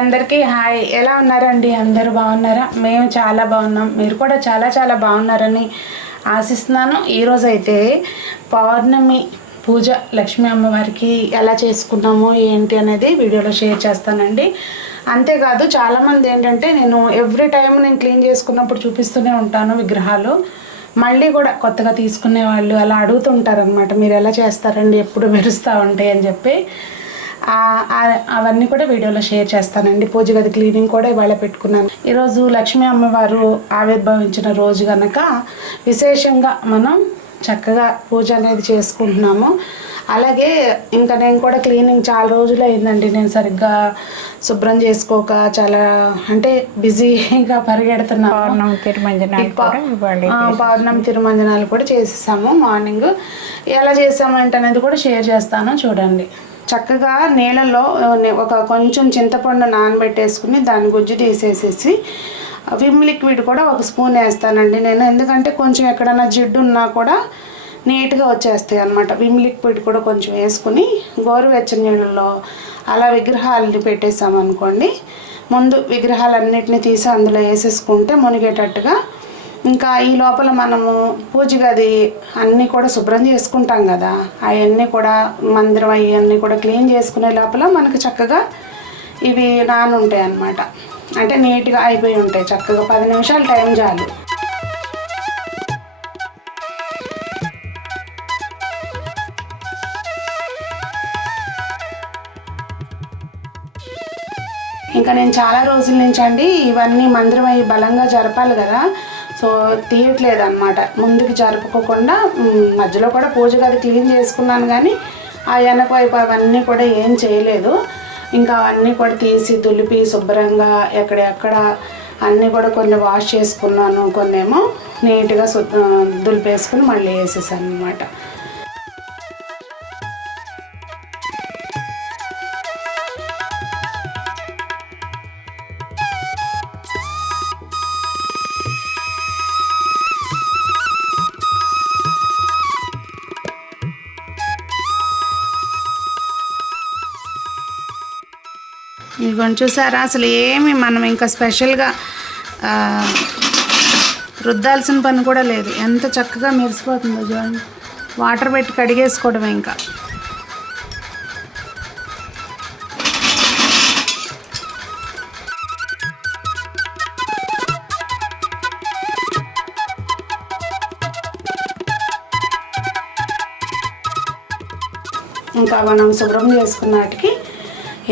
అందరికీ హాయ్. ఎలా ఉన్నారండి? అందరూ బాగున్నారా? మేము చాలా బాగున్నాం. మీరు కూడా చాలా చాలా బాగున్నారని ఆశిస్తున్నాను. ఈరోజు అయితే పౌర్ణమి పూజ లక్ష్మీ అమ్మవారికి ఎలా చేసుకున్నామో ఏంటి అనేది వీడియోలో షేర్ చేస్తానండి. అంతేకాదు చాలామంది ఏంటంటే నేను ఎవ్రీ టైం నేను క్లీన్ చేసుకున్నప్పుడు చూపిస్తూనే ఉంటాను విగ్రహాలు. మళ్ళీ కూడా కొత్తగా తీసుకునే వాళ్ళు అలా అడుగుతుంటారనమాట, మీరు ఎలా చేస్తారండి, ఎప్పుడు మెరుస్తూ ఉంటాయి అని చెప్పి. అవన్నీ కూడా వీడియోలో షేర్ చేస్తానండి. పూజ గది క్లీనింగ్ కూడా ఇవాళ పెట్టుకున్నాను. ఈరోజు లక్ష్మీ అమ్మవారు ఆవిర్భవించిన రోజు కనుక విశేషంగా మనం చక్కగా పూజ అనేది చేసుకుంటున్నాము. అలాగే ఇంకా నేను కూడా క్లీనింగ్ చాలా రోజులు అయిందండి, నేను సరిగ్గా శుభ్రం చేసుకోక చాలా అంటే బిజీగా పరిగెడుతున్నాను. పౌర్ణమి తిరుమంజనాలు కూడా చేసేసాము. మార్నింగ్ ఎలా చేసామంటే అనేది కూడా షేర్ చేస్తాను, చూడండి. చక్కగా నీళ్ళలో ఒక కొంచెం చింతపండు నానబెట్టేసుకుని దాని గుజ్జు తీసేసేసి విమ్ లిక్విడ్ కూడా ఒక స్పూన్ వేస్తానండి నేను, ఎందుకంటే కొంచెం ఎక్కడైనా జిడ్డు ఉన్నా కూడా నీట్గా వచ్చేస్తాయి అన్నమాట. విమ్ లిక్విడ్ కూడా కొంచెం వేసుకుని గోరువెచ్చని నీళ్ళలో అలా విగ్రహాలని పెట్టేసామనుకోండి, ముందు విగ్రహాలన్నిటిని తీసి అందులో వేసేసుకుంటే మునిగేటట్టుగా. ఇంకా ఈ లోపల మనము పూజ గది అన్నీ కూడా శుభ్రం చేసుకుంటాం కదా, అవన్నీ కూడా మందిరం అవన్నీ కూడా క్లీన్ చేసుకునే లోపల మనకి చక్కగా ఇవి నానుంటాయి అన్నమాట. అంటే నీట్గా అయిపోయి ఉంటాయి. చక్కగా 10 నిమిషాలు టైం చాలు. ఇంకా నేను చాలా రోజుల నుంచి అండి ఇవన్నీ మందిరం అవి బలంగా జరపాలి కదా, సో తీయట్లేదు అనమాట. ముందుకు జరుపుకోకుండా మధ్యలో కూడా పూజ గది క్లీన్ చేసుకున్నాను, కానీ ఆ వెనక వైపు అవన్నీ కూడా ఏం చేయలేదు. ఇంకా అవన్నీ కూడా తీసి దులిపి శుభ్రంగా ఎక్కడెక్కడ అన్నీ కూడా కొన్ని వాష్ చేసుకున్నాను, కొన్ని ఏమో నీట్గా దులిపేసుకుని మళ్ళీ వేసేసాను అనమాట. ఇదిగోండి చూసారా, అసలు ఏమి మనం ఇంకా స్పెషల్గా రుద్దాల్సిన పని కూడా లేదు. ఎంత చక్కగా మెరిసిపోతుందో చూడండి. వాటర్ పెట్టి కడిగేసుకోవడమే ఇంకా. ఇంకా మనం శుభ్రం చేసుకున్నటికి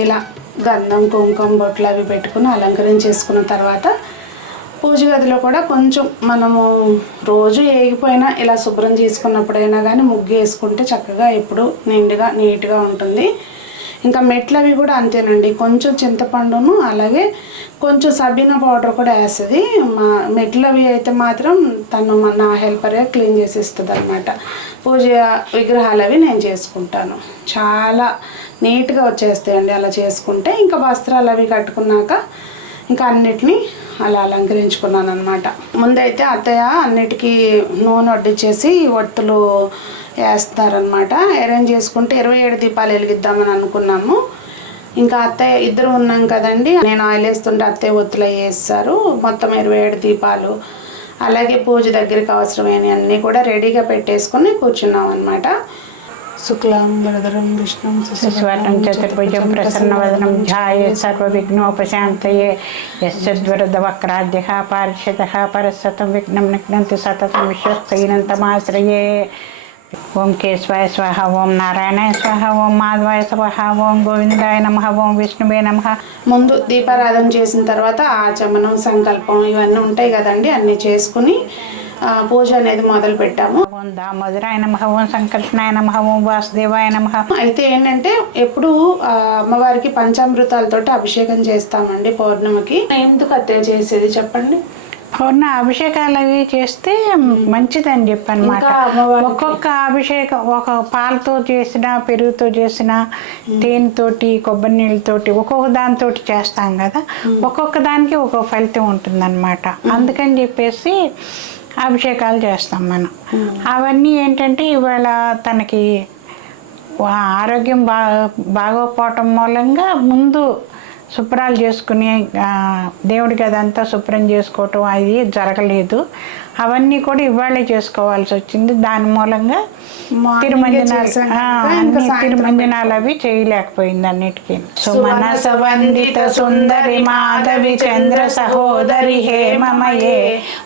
ఇలా గంధం కుంకుమ బొట్లు అవి పెట్టుకుని అలంకరించేసుకున్న తర్వాత పూజ గదిలో కూడా కొంచెం మనము రోజు ఏగిపోయినా ఇలా శుభ్రం చేసుకున్నప్పుడైనా కానీ ముగ్గు వేసుకుంటే చక్కగా ఎప్పుడు నిండుగా నీట్గా ఉంటుంది. ఇంకా మెట్లు అవి కూడా అంతేనండి, కొంచెం చింతపండును అలాగే కొంచెం సబీనా పౌడర్ కూడా వేస్తుంది. మా మెట్లు అవి అయితే మాత్రం తను నా హెల్పరే క్లీన్ చేసి ఇస్తుంది అనమాట. పూజ విగ్రహాలు అవి నేను చేసుకుంటాను, చాలా నీట్గా వచ్చేస్తాయండి అలా చేసుకుంటే. ఇంకా వస్త్రాలు అవి కట్టుకున్నాక ఇంకా అన్నిటినీ అలా అలంకరించుకున్నాను అనమాట. ముందైతే అత్తయ్య అన్నిటికీ నూనె వడ్డించేసి ఒత్తులు వేస్తారనమాట. అరేంజ్ చేసుకుంటే 27 దీపాలు వెలిగిద్దామని అనుకున్నాము. ఇంకా అత్తయ్య ఇద్దరు ఉన్నాం కదండి, నేను ఆయిల్ వేస్తుంటే అత్తయ్య ఒత్తులు వేస్తారు. మొత్తం 27 దీపాలు అలాగే పూజ దగ్గరికి అవసరమైన అన్నీ కూడా రెడీగా పెట్టేసుకుని కూర్చున్నాం అనమాట. శుక్లాంబరధరం విష్ణుం శశివర్ణం చతుర్భుజం ప్రసన్నవదనం ధ్యాయే సర్వవిఘ్నోపశాంతయే యస్యద్వరద వక్రాద్యః పారిషదః పరస్సతం విఘ్నం నిఘ్నంతి సతతం విశ్వస్తైనంతమాశ్రయే. ఓం కేశవాయ స్వాహ, ఓం నారాయణాయ స్వాహ, ఓం మాధవాయ స్వాహ, ఓం గోవిందాయ నమః, ఓం విష్ణువే నమః. ముందు దీపారాధన చేసిన తర్వాత ఆచమనం సంకల్పం ఇవన్నీ ఉంటాయి కదండి, అన్నీ చేసుకుని పూజ అనేది మొదలు పెట్టాము. ఓం దామోదరాయ నమః, ఓం సంకర్షణాయ నమః, ఓం వాసుదేవాయ నమః. అయితే ఏంటంటే ఎప్పుడు అమ్మవారికి పంచామృతాలతోటి అభిషేకం చేస్తామండి పౌర్ణమికి. ఎందుకు అత్తయ్య చేసేది చెప్పండి? పౌర్ణ అభిషేకాలు అవి చేస్తే మంచిదని చెప్పనమాట. ఒక్కొక్క అభిషేకం ఒక పాలతో చేసిన, పెరుగుతో చేసిన, తేనెతోటి, కొబ్బరి నీళ్ళతోటి ఒక్కొక్క దానితో చేస్తాం కదా, ఒక్కొక్క దానికి ఒక్కొక్క ఫలితం ఉంటుందన్నమాట. అందుకని చెప్పేసి అభిషేకాలు చేస్తాం మనం. అవన్నీ ఏంటంటే ఇవాళ తనకి ఆరోగ్యం బాగోకపోవటం మూలంగా ముందు శుభ్రాలు చేసుకుని దేవుడికి అదంతా శుభ్రం చేసుకోవటం అది జరగలేదు. అవన్నీ కూడా ఇవాళే చేసుకోవాల్సి వచ్చింది. దాని మూలంగా తిరుమంజనాలు అవి చేయలేకపోయింది అన్నిటికీ. సుమనస వందిత సుందరి మాధవి చంద్ర సహోదరి హేమమయే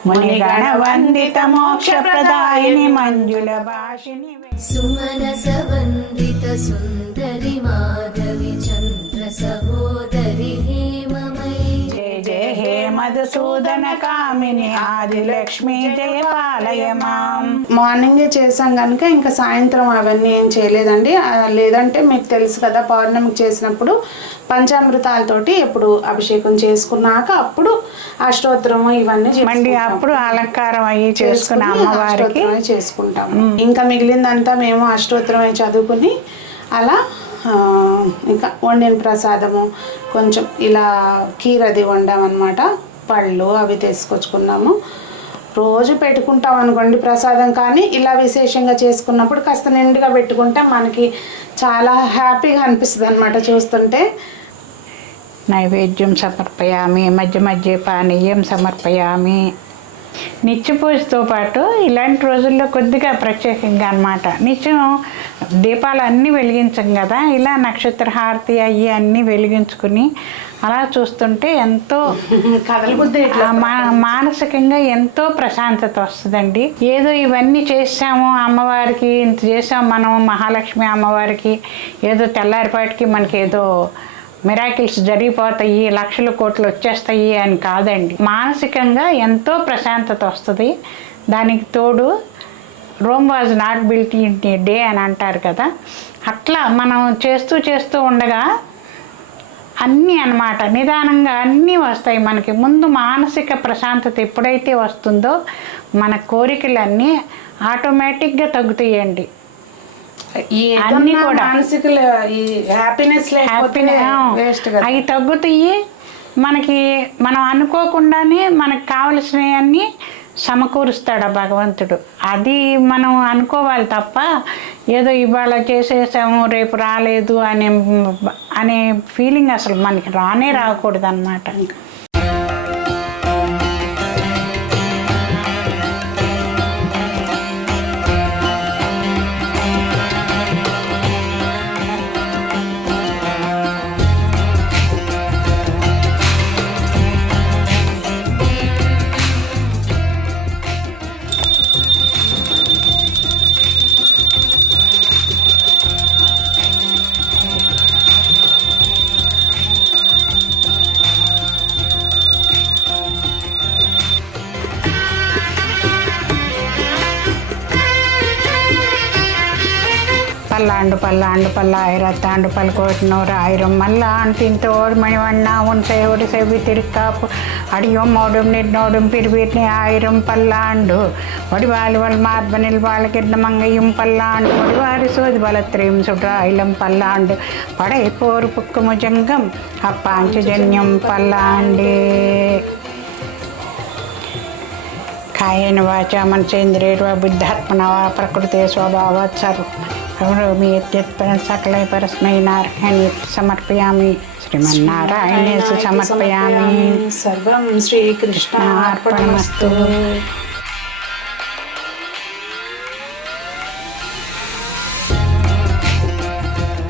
మునిగణ వందిత మోక్ష ప్రదాయిని మంజుల భాషిని. సుమనస వందిత సుందరి మాధవి చంద్ర సహోదరి హేమమయే జయ జయ హే మధుసూదన కామిని ఆదిలక్ష్మి జయపాలయ మాం. మార్నింగే చేసాం కనుక ఇంకా సాయంత్రం అవన్నీ ఏం చేయలేదండి. లేదంటే మీకు తెలుసు కదా, పౌర్ణమికి చేసినప్పుడు పంచామృతాలతోటి ఎప్పుడు అభిషేకం చేసుకున్నాక అప్పుడు అష్టోత్తరము ఇవన్నీ మళ్ళీ అప్పుడు అలంకారం అయ్యి చేసుకుని అమ్మవారికి చేసుకుంటాము. ఇంకా మిగిలిందంతా మేము అష్టోత్తరమే చదువుకుని అలా ఇంకా వండిన ప్రసాదము కొంచెం ఇలా కీర్ అది వండామన్నమాట. పళ్ళు అవి తీసుకొచ్చుకున్నాము. రోజు పెట్టుకుంటాం అనుకోండి ప్రసాదం, కానీ ఇలా విశేషంగా చేసుకున్నప్పుడు కాస్త నిండుగా పెట్టుకుంటే మనకి చాలా హ్యాపీగా అనిపిస్తుంది అన్నమాట చూస్తుంటే. నైవేద్యం సమర్పయామి, మధ్య మధ్య పానీయం సమర్పయామి. నిత్య పూజతో పాటు ఇలాంటి రోజుల్లో కొద్దిగా ప్రత్యేకంగా అన్నమాట. నిత్యం దీపాలు అన్నీ వెలిగించం కదా, ఇలా నక్షత్ర హారతి అయ్యి అన్నీ వెలిగించుకుని అలా చూస్తుంటే ఎంతో మానసికంగా ఎంతో ప్రశాంతత వస్తుందండి. ఏదో ఇవన్నీ చేసాము అమ్మవారికి, ఇంత చేసాము మనం మహాలక్ష్మి అమ్మవారికి, ఏదో తెల్లారిపాటికి మనకి ఏదో మిరాకిల్స్ జరిగిపోతాయి, లక్షల కోట్లు వచ్చేస్తాయి అని కాదండి. మానసికంగా ఎంతో ప్రశాంతత వస్తుంది. దానికి తోడు Rome was not built in a day అని అంటారు కదా, అట్లా మనం చేస్తూ ఉండగా అన్నీ అన్నమాట నిదానంగా అన్నీ వస్తాయి మనకి. ముందు మానసిక ప్రశాంతత ఎప్పుడైతే వస్తుందో మన కోరికలన్నీ ఆటోమేటిక్గా తగ్గుతాయండి. అన్నీ కూడా అవి తగ్గుతాయి. మనకి మనం అనుకోకుండానే మనకు కావలసినవన్నీ సమకూరుస్తాడు ఆ భగవంతుడు. అది మనం అనుకోవాలి తప్ప ఏదో ఇవాళ చేసేసాము రేపు రాలేదు అనే ఫీలింగ్ అసలు మనకి రాకూడదు అన్నమాట. பல்லாண்டு பல்லாயிரத்தாண்டு பல்கோட்டினோர் ஆயிரம் மல்லாண்டு தின்தோர் மணிவண்ணா உன் செய்வொரு செவ்வி திருக்காப்பு அடியும் ஓடும் நின்னோடும் பிரிவீர்னி ஆயிரம் பல்லாண்டு வடிவாலுவல் மார்பனில் வாழ்கின்ற மங்கையும் பல்லாண்டு வடிவாரி சோதி பலத்திரையும் சுற்றாயிலம் பல்லாண்டு படைப்போர் புக்கு முஜங்கம் அப்பாஞ்சஜன்யம் பல்லாண்டே. కాయేన వాచా మనసేంద్రియర్వా బుద్ధాత్మనా వా ప్రకృతే స్వభావాత్ సర్వకరోమి యత్యత్ పరస్మై నారాయణే సమర్పయామి శ్రీమన్నారాయణే సమర్పయామి. సర్వం శ్రీకృష్ణార్పణమస్తు.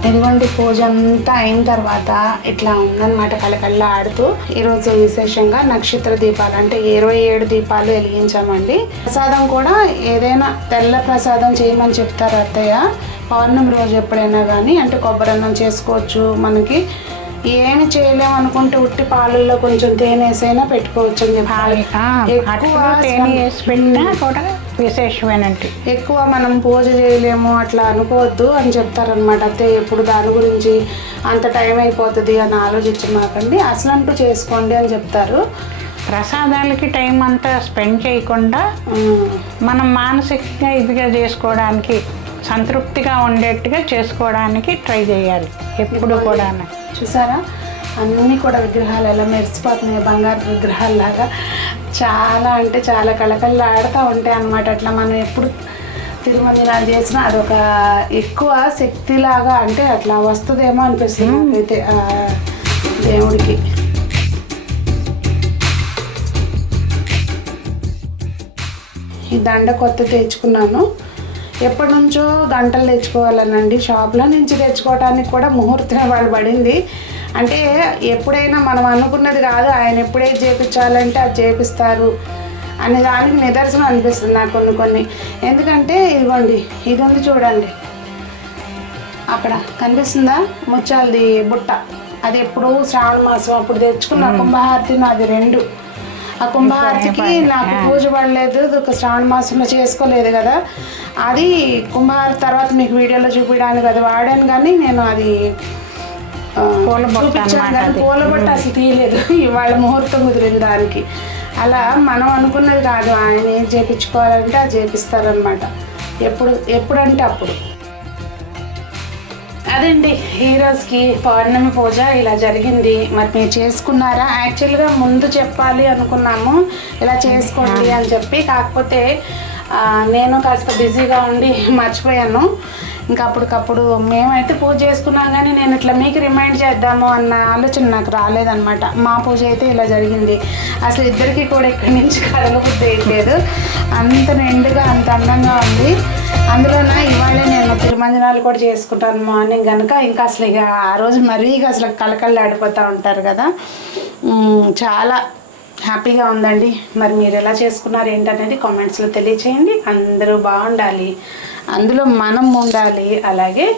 ఇదిగోండి పూజ అంతా అయిన తర్వాత ఇట్లా ఉందన్నమాట కళకళ ఆడుతూ. ఈరోజు విశేషంగా నక్షత్ర దీపాలు అంటే 27 దీపాలు వెలిగించామండి. ప్రసాదం కూడా ఏదైనా తెల్ల ప్రసాదం చేయమని చెప్తారు అత్తయ్య. పౌర్ణమి రోజు ఎప్పుడైనా కానీ అంటే కొబ్బరన్నం చేసుకోవచ్చు. మనకి ఏమి చేయలేము అనుకుంటే ఉట్టి పాలల్లో కొంచెం తేనేసైనా పెట్టుకోవచ్చు అని విశేషమేనండి. ఎక్కువ మనం పూజ చేయలేము అట్లా అనుకోవద్దు అని చెప్తారనమాట. అయితే ఎప్పుడు దాని గురించి అంత టైం అయిపోతుంది అని ఆలోచించమాకండి, అసలంటూ చేసుకోండి అని చెప్తారు. ప్రసాదాలకి టైం అంతా స్పెండ్ చేయకుండా మనం మానసికంగా ఇదిగా చేసుకోవడానికి సంతృప్తిగా ఉండేట్టుగా చేసుకోవడానికి ట్రై చేయాలి ఎప్పుడు కూడా. చూసారా అన్నీ కూడా విగ్రహాలు ఎలా మెరిసిపోతున్నాయి, బంగారు విగ్రహాల్లాగా. చాలా అంటే చాలా కళకళ ఆడుతూ ఉంటాయి అన్నమాట. అట్లా మనం ఎప్పుడు తిరుమంజనాలు చేసినా అదొక ఎక్కువ శక్తిలాగా అంటే అట్లా వస్తుందేమో అనిపిస్తుంది నాకైతే దేవుడికి. ఈ దండ కొత్త తెచ్చుకున్నాను. ఎప్పటి నుంచో గంటలు తెచ్చుకోవాలనండి, షాప్లో నుంచి తెచ్చుకోవడానికి కూడా ముహూర్తం వాళ్ళు పడింది. అంటే ఎప్పుడైనా మనం అనుకున్నది కాదు, ఆయన ఎప్పుడైతే చేయించాలంటే అది చేపిస్తారు అనే దానికి నిదర్శనం అనిపిస్తుంది నాకు కొన్ని. ఎందుకంటే ఇదిగోండి, ఇది ఉంది చూడండి, అక్కడ కనిపిస్తుందా ముత్యాలది బుట్ట. అది ఎప్పుడు శ్రావణ మాసం అప్పుడు తెచ్చుకున్న కుంభహారతి నాది 2. ఆ కుంభహారతికి నాకు పూజ పడలేదు, ఒక శ్రావణ మాసంలో చేసుకోలేదు కదా, అది కుంభహారతి తర్వాత మీకు వీడియోలో చూపించడానికి అది వాడాను. కానీ నేను అది చూపించాను కానీ పూల బట్ట అసలు తీయలేదు. ఇవాళ ముహూర్తం కుదిరింది దానికి. అలా మనం అనుకున్నది కాదు, ఆయన ఏం చేయించుకోవాలంటే అది చేపిస్తారనమాట. ఎప్పుడంటే అప్పుడు. అదండి ఈరోజుకి పౌర్ణమి పూజ ఇలా జరిగింది. మరి మీరు చేసుకున్నారా? యాక్చువల్గా ముందు చెప్పాలి అనుకున్నాము ఇలా చేసుకోండి అని చెప్పి, కాకపోతే నేను కాస్త బిజీగా ఉండి మర్చిపోయాను. ఇంకా అప్పటికప్పుడు మేమైతే పూజ చేసుకున్నాం, కానీ నేను ఇట్లా మీకు రిమైండ్ చేద్దాము అన్న ఆలోచన నాకు రాలేదన్నమాట. మా పూజ అయితే ఇలా జరిగింది. అసలు ఇద్దరికి కూడా ఇక్కడి నుంచి కదలబుద్ధి వేయట్లేదు, అంత నిండుగా అంత అందంగా ఉంది. అందులోన ఇవాళే నేను తిరుమంజనాలు కూడా చేసుకుంటాను మార్నింగ్ కనుక, ఇంకా అసలు ఇక ఆ రోజు మరీ అసలు కళకళలాడిపోతూ ఉంటారు కదా. చాలా హ్యాపీగా ఉందండి. మరి మీరు ఎలా చేసుకున్నారు ఏంటనేది కామెంట్స్లో తెలియచేయండి. అందరూ బాగుండాలి, అందులో మనం ఉండాలి, అలాగే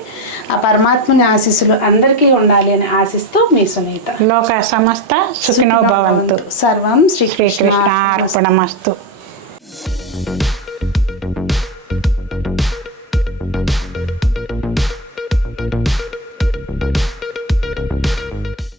ఆ పరమాత్మని ఆశీస్సులు అందరికీ ఉండాలి అని ఆశిస్తూ మీ సునీత. లోక సమస్త సుఖినో భవంతు. సర్వం శ్రీకృష్ణ అర్పణమస్తు.